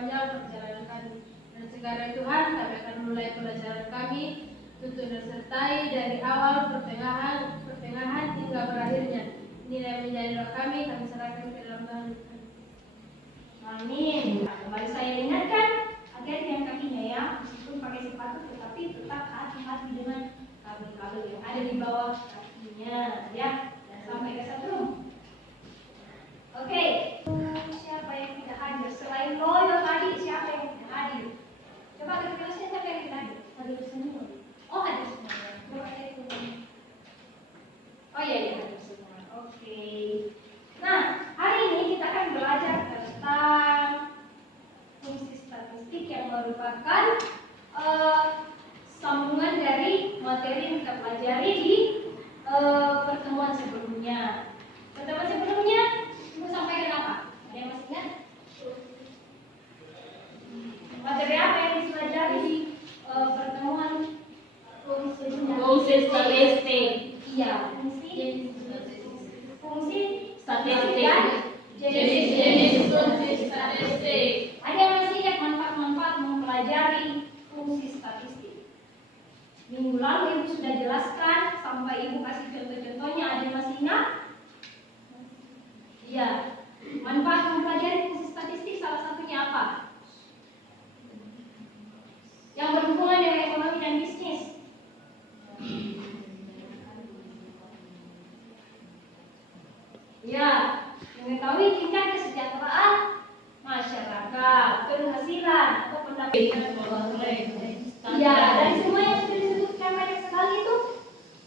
sepanjang perjalanan kami. Dan sekarang Tuhan, kami akan mulai pelajaran kami untuk disertai dari awal pertengahan hingga berakhirnya. Inilah yang menjadi doa kami serahkan ke dalam Tuhan. Amin. Kembali saya ingatkan agar yang kakinya ya, meskipun pakai sepatu tetapi tetap hati-hati dengan kabel-kabel yang ada di bawah kakinya ya, dan sampai ke setrum. Oke, siapa yang tidak hadir selain Loyo tadi? Siapa yang tidak hadir? Coba kita jelaskan siapa yang tidak hadir. Hadir semua. Oh, hadir semua. Oh iya, hadir semua. Oke. Nah, hari ini kita akan belajar tentang fungsi statistik yang merupakan sambungan dari materi yang kita pelajari di pertemuan sebelumnya. Pertemuan sebelumnya Ibu sampaikan apa? Ada yang masih ingat? Materi apa yang dipelajari di pertemuan fungsi statistik? Iya, fungsi statistik. Jenis fungsi statistik. Ada yang masih ingat manfaat-manfaat mempelajari fungsi statistik? Minggu lalu Ibu sudah jelaskan sampai Ibu kasih contoh-contohnya. Ada yang masih ingat? Ya, manfaat mempelajari fungsi statistik salah satunya apa? Yang berhubungan dengan ekonomi dan bisnis. Ya, mengetahui tingkat kesejahteraan masyarakat, penghasilan atau pendapatan. Ya, dari semua yang sudah disebutkan banyak sekali itu,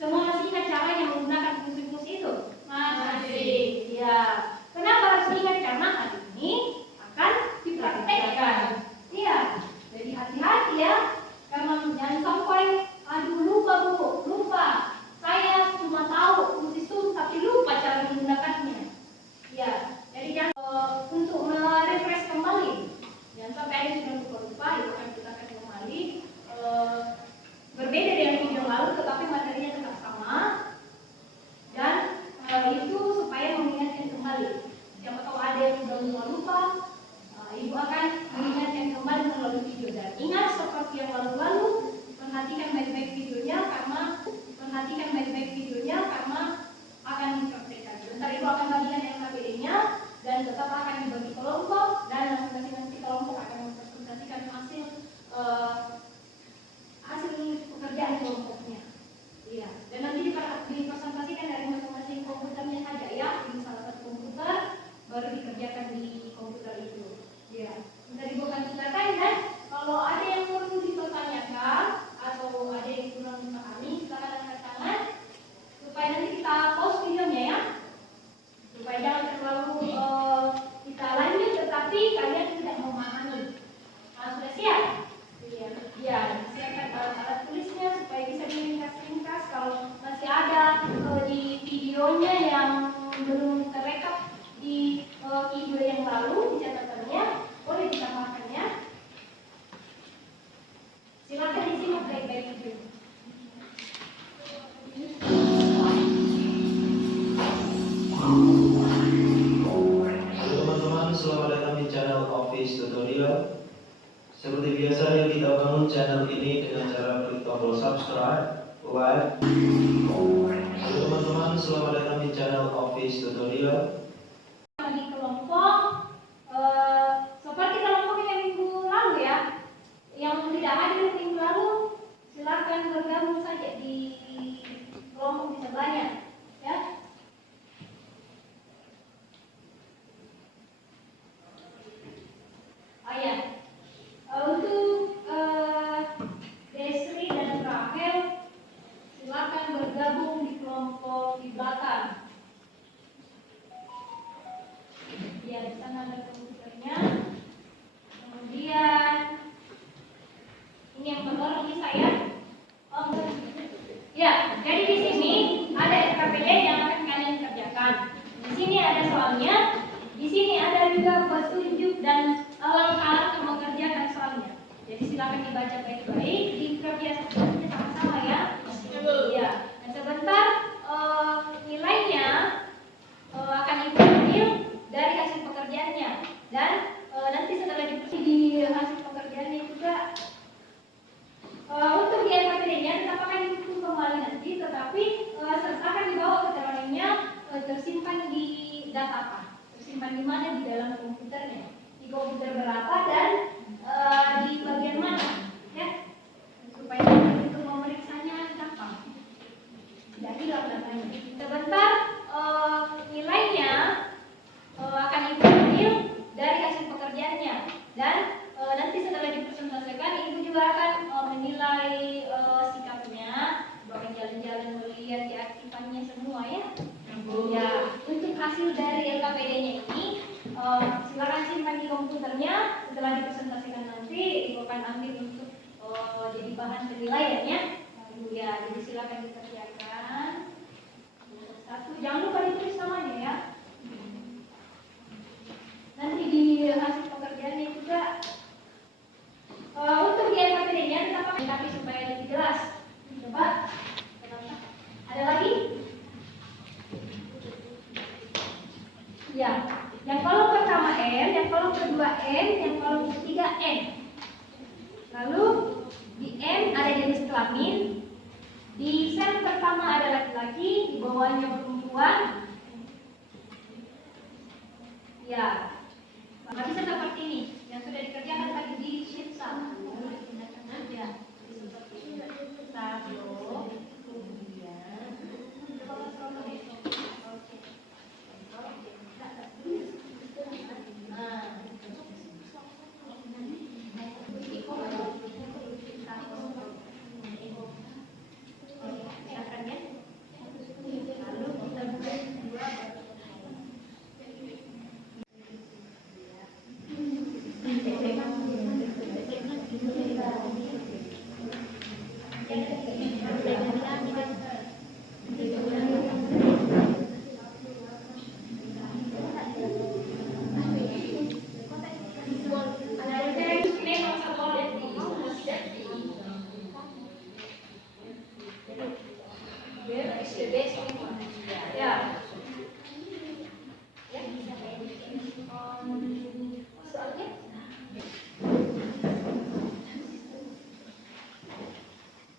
semua masih ingat caranya menggunakan fungsi-fungsi itu? Masih. Ya, kenapa harus ingat? Karena hari ini akan dipraktekkan. Iya, jadi hati-hati ya, karena jangan sampai lupa. Saya cuma tahu fungsi itu tapi lupa cara menggunakannya. Ya, jadi jangan untuk merefresh kembali. Jangan sampai ada yang sudah lupa, itu akan kita akan kembali. Berbeda dengan minggu yang lalu, tetapi materinya tetap sama. Dan itu supaya mengingatkan kembali. Siapa tahu ada yang sudah lupa, Ibu akan mengingatkan kembali melalui video. Dan ingat seperti yang lalu-lalu, perhatikan baik-baik videonya karena akan dipraktikkan. Sebentar Ibu akan bagikan LKPD-nya dan tetap akan dibagi kelompok, dan masing-masing nanti kelompok akan mempresentasikan hasil pekerjaan kelompoknya. Iya, dan nanti dipresentasikan dari masing-masing komputernya saja ya. Ini salah satu komputer, baru dikerjakan di komputer itu. Iya, nanti Ibu akan silakan, dan kalau ada yang perlu dipertanyakan atau ada yang kurang dipahami, silakan angkat tangan supaya nanti kita pause videonya ya, supaya jangan terlalu kita lanjut tetapi kalian tidak memahami. Sudah siap? Iya. Ya, siapkan alat-alat tulisnya supaya bisa diringkas-ringkas. Kalau masih ada di videonya yang belum terekam di video yang lalu di catatannya, boleh ditambahkan ya. Silakan disimak baik-baik video. Teman-teman, selamat datang di channel Office Tutorial. Seperti biasa, yuk kita bangun channel ini dengan cara klik tombol subscribe, like. Teman-teman, selamat datang di channel Office Tutorial. Di kelompok seperti kelompok yang minggu lalu ya, yang tidak hadir minggu lalu silakan bergabung saja di kelompok di sebelahnya ya. Untuk Desri dan Rahel silakan bergabung di kelompok di belakang. Ya, di sana ada komputernya. Kemudian ini yang benar ini saya. Ya, jadi di sini ada RKPD yang akan kalian kerjakan. Di sini ada soalnya. Di sini ada juga petunjuk dan langkah mengerjakan soalnya. Jadi silakan dibaca baik-baik, dikerjakan sama-sama ya. Ya, dan sebentar nilainya akan Ibu ambil dari hasil pekerjaannya. disimpan di mana di dalam komputernya, di komputer berapa dan di bagian mana, ya, supaya untuk memeriksanya gampang, tidak hilang datanya. Sebentar nilainya akan ibu ambil dari hasil pekerjaannya dan nanti setelah dipresentasikan ibu juga akan menilai sikapnya, bahkan jalan-jalan melihat keaktifannya semua ya. Ya, untuk hasil dari LKPD-nya ini silakan simpan di komputernya. Setelah dipresentasikan nanti ibu akan ambil untuk jadi bahan penilaian ya. Ya, jadi silakan dikerjakan. Satu, jangan lupa ditulis namanya ya. Nanti di hasil pekerjaannya juga untuk di LKPD-nya tetap tapi supaya lebih jelas. Coba, ada lagi? Ya, yang kolom pertama N, yang kolom kedua N, yang kolom ketiga N. Lalu di N ada jenis kelamin, di sel pertama ada laki-laki, di bawahnya perempuan. Ya, maka bisa seperti ini, yang sudah dikerjakan tadi di sheet 1. Ya, seperti ini. Tablo, kemudian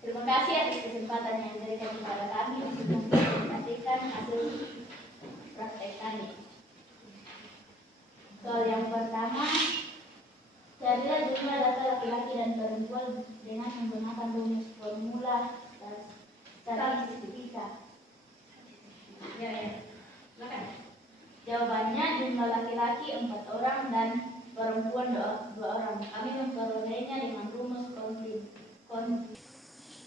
terima kasih atas kesempatan yang diberikan kepada kami untuk mempresentasikan hasil praktek kami. Soal yang pertama, carilah jumlah data laki-laki dan perempuan dengan menggunakan rumus formula statistika. Ya, silakan. Jawabannya jumlah laki-laki 4 orang dan perempuan 2 orang. Kami memperolehnya dengan rumus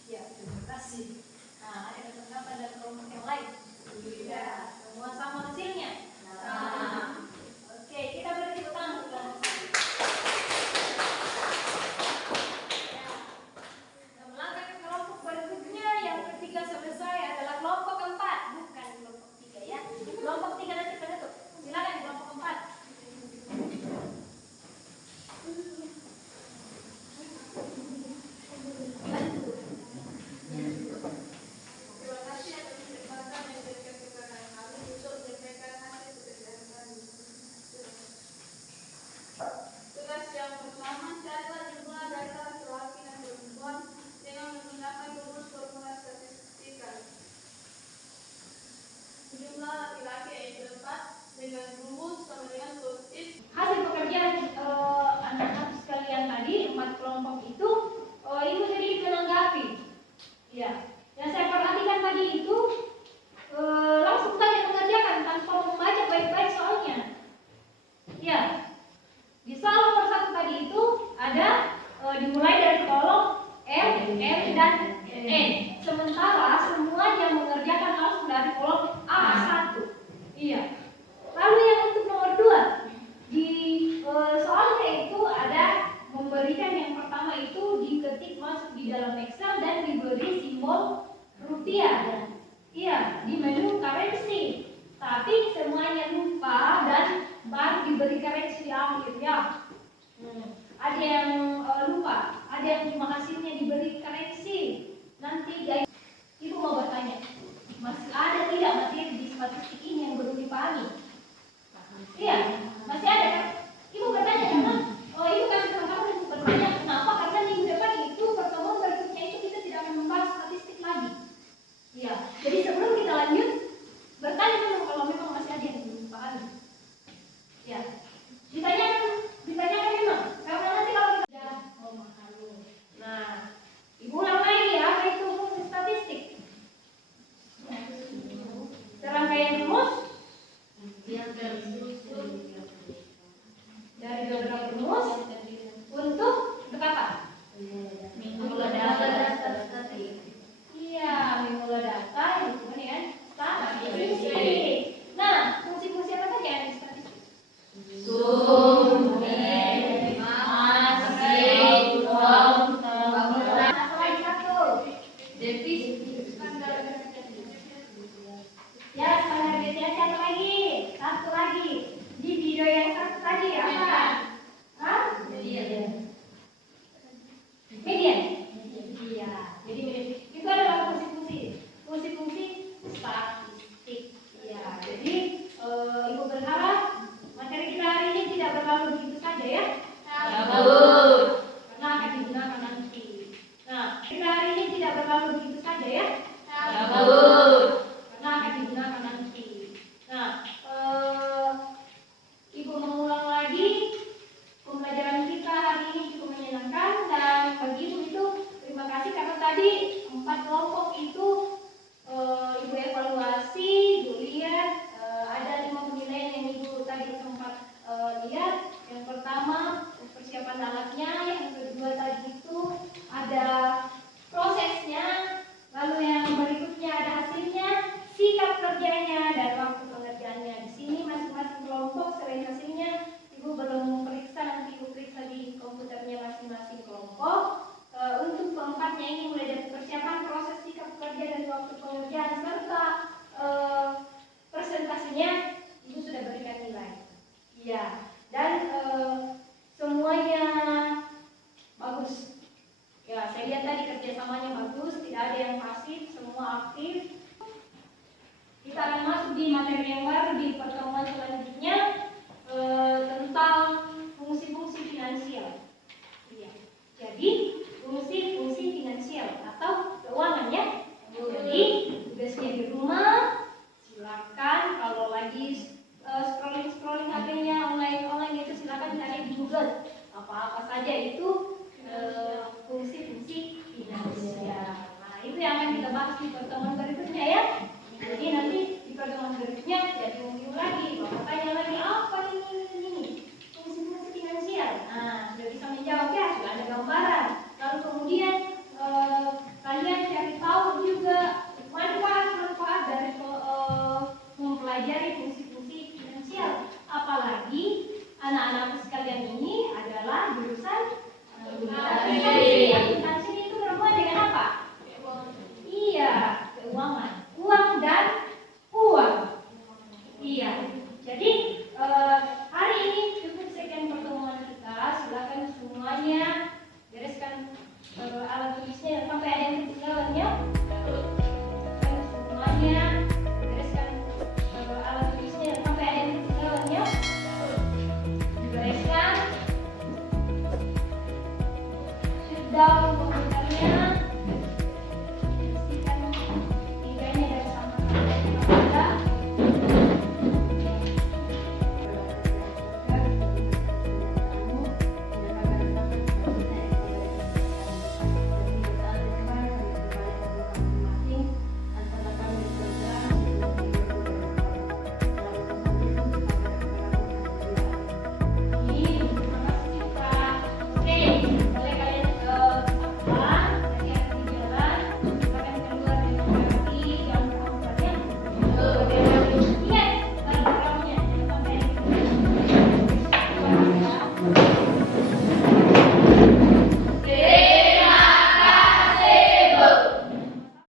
ya, terima kasih. Nah, ada kesempatan dan kelompok yang lain? Tidak. Semua sama hasilnya? Nah, oke, kita beri tepuk tangan untuk kelompok 1. Kita melangkah ke kelompok berikutnya. Yang ketiga selesai adalah kelompok 4, bukan kelompok 3 ya. Kelompok 3 nanti penutup. Silakan kelompok 4. Hasil pekerjaan anak-anak sekalian tadi 4 kelompok itu ibu sedikit menanggapi. Ya, yang saya perhatikan tadi itu langsung saja mengerjakan tanpa membaca baik-baik soalnya. Ya, di soal nomor 1 tadi itu ada dimulai dari kolom M, M dan N. Sementara semuanya mengerjakan langsung dari kolom A1. Iya. Lalu yang untuk nomor 2 di soalnya itu ada memberikan yang pertama itu diketik masuk di dalam Excel dan diberi simbol rupiah. Iya, di menu currency. Tapi semuanya lupa dan baru diberi currency di akhir ya. Ada yang lupa, ada yang cuma hasilnya diberi currency. Nanti ibu mau bertanya, masih ada tidak materi di statistik ini yang belum dipahami? Iya, masih ada kan? Ibu bertanya karena ibu kasih tahu dan bertanya kenapa? Karena minggu depan itu pertemuan berikutnya itu kita tidak akan membahas statistik lagi. Iya, jadi sebelum kita lanjut bertanya dulu kalau memang masih ada yang belum pahami. Hah? Median. Iya. Jadi median. Itu adalah fungsi-fungsi. Fungsi-fungsi statistik. Iya. Jadi Ibu berharap materi kita hari ini tidak berlalu begitu saja ya. Karena akan digunakan nanti. Nah, kita hari ini tidak berlalu begitu saja ya. Karena akan digunakan nanti. Nah, Ibu mengulang lagi pembelajaran kita hari ini cukup menyenangkan, dan bagi Ibu itu terima kasih karena tadi 4 kelompok itu Ibu evaluasi, Ibu lihat ada 5 penilaian yang Ibu tadi sempat lihat. Yang pertama persiapan alatnya, yang kedua tadi itu ada prosesnya, lalu yang berikutnya ada hasilnya, sikap kerjanya, dan waktu pengerjaannya. Di sini masing-masing kelompok selain hasilnya Ibu belum periksa, nanti Ibu periksa di komputernya masing-masing kelompok. Untuk keempatnya ini mulai dari persiapan, proses, sikap kerja, dan waktu pengerjaan serta presentasinya Ibu sudah berikan nilai. Iya, dan semuanya bagus. Ya, saya lihat tadi kerjasamanya bagus, tidak ada yang pasif, semua aktif. Kita akan masuk di materi yang baru di pertemuan selanjutnya tentang fungsi-fungsi finansial. Iya. Jadi fungsi-fungsi finansial atau keuangan ya. Jadi tugasnya di rumah, silakan kalau lagi scrolling HP-nya online itu silakan cari di Google apa-apa saja itu fungsi-fungsi finansial. Nah, itu yang akan kita bahas di pertemuan